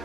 ค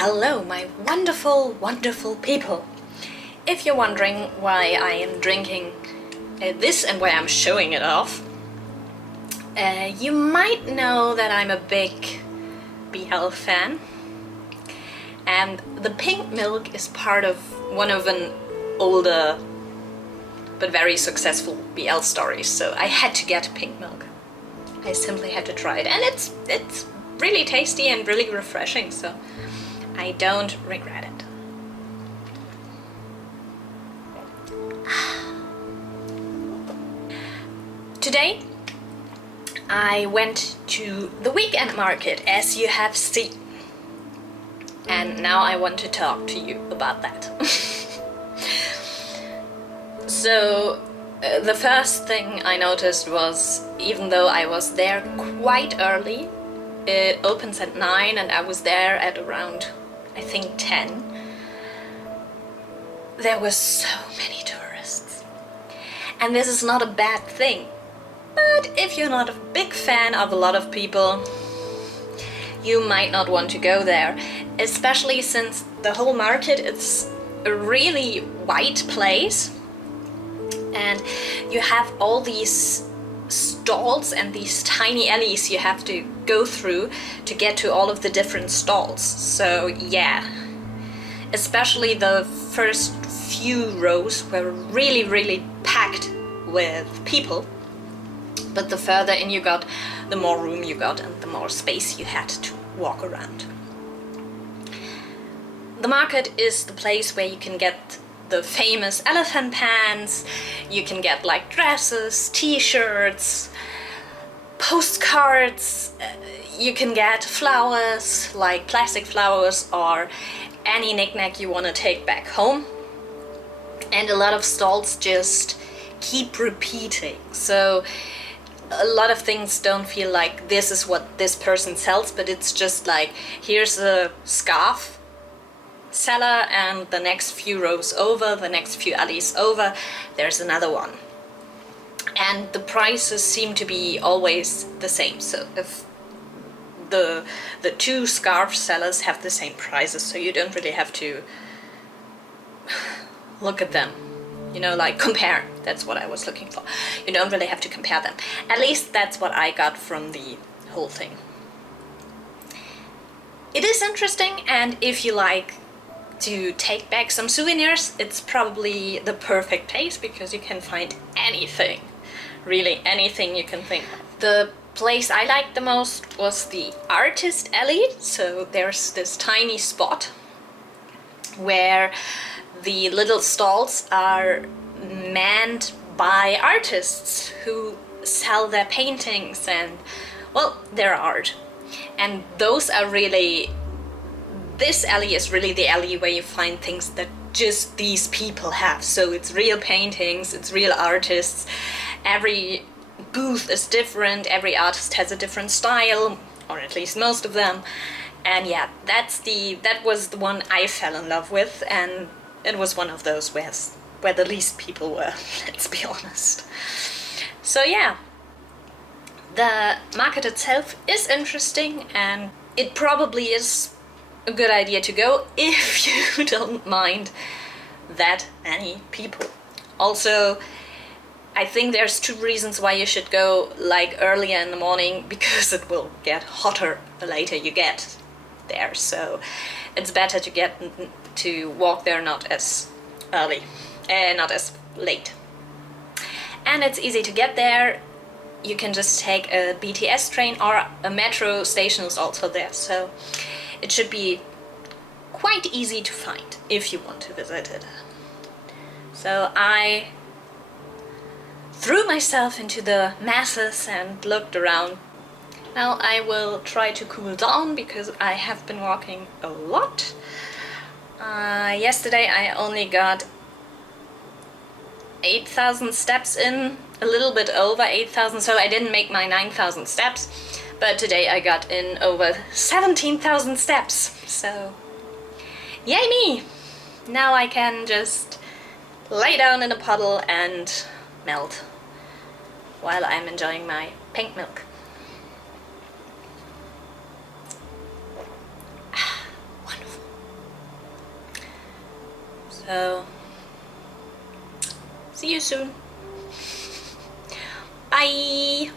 Hello, my wonderful, wonderful people. If you're wondering why I am drinking this and why I'm showing it off, you might know that I'm a big BL fan, and the pink milk is part of one of an older but very successful BL stories, so I had to get pink milk. I simply had to try it, and it's really tasty and really refreshing, so I don't regret it. Today I went to the weekend market, as you have seen, and now I want to talk to you about that. So the first thing I noticed was, even though I was there quite early, it opens at 9 and I was there at around, I think, 10. There were so many tourists. And this is not a bad thing. But if you're not a big fan of a lot of people, you might not want to go there. Especially since the whole market is a really wide place. And you have all these stalls and these tiny alleys you have to go through to get to all of the different stalls. So yeah, especially the first few rows were really packed with people, but the further in you got, the more room you got and the more space you had to walk around. The market is the place where you can get the famous elephant pants, you can get like dresses, t-shirts, postcards, you can get flowers, like plastic flowers or any knick-knack you want to take back home. And a lot of stalls just keep repeating, so a lot of things don't feel like this is what this person sells, but it's just like, here's a scarf seller, and the next few rows over, the next few alleys over, there's another one. And the prices seem to be always the same. So if the two scarf sellers have the same prices, so you don't really have to look at them, you know, like compare. That's what I was looking for. You don't really have to compare them. At least that's what I got from the whole thing. It is interesting, and if you like to take back some souvenirs, it's probably the perfect place, because you can find anything, really anything you can think of. The place I liked the most was the artist alley. So there's this tiny spot where the little stalls are manned by artists who sell their paintings and, well, their art. And those are really, this alley is really the alley where you find things that just these people have. So it's real paintings, it's real artists. Every booth is different, every artist has a different style, or at least most of them. And yeah, that was the one I fell in love with, and it was one of those where the least people were, let's be honest. So yeah, the market itself is interesting, and it probably is a good idea to go if you don't mind that many people. Also, I think there's 2 reasons why you should go like earlier in the morning, because it will get hotter the later you get there. So it's better to walk there not as early, not as late. And it's easy to get there. You can just take a BTS train, or a metro station is also there. So it should be quite easy to find if you want to visit it. So I threw myself into the masses and looked around. Now I will try to cool down, because I have been walking a lot. Yesterday I only got 8,000 steps in, a little bit over 8,000, so I didn't make my 9,000 steps. But today I got in over 17,000 steps, so yay me! Now I can just lay down in a puddle and melt while I'm enjoying my pink milk. Wonderful. So, see you soon. Bye!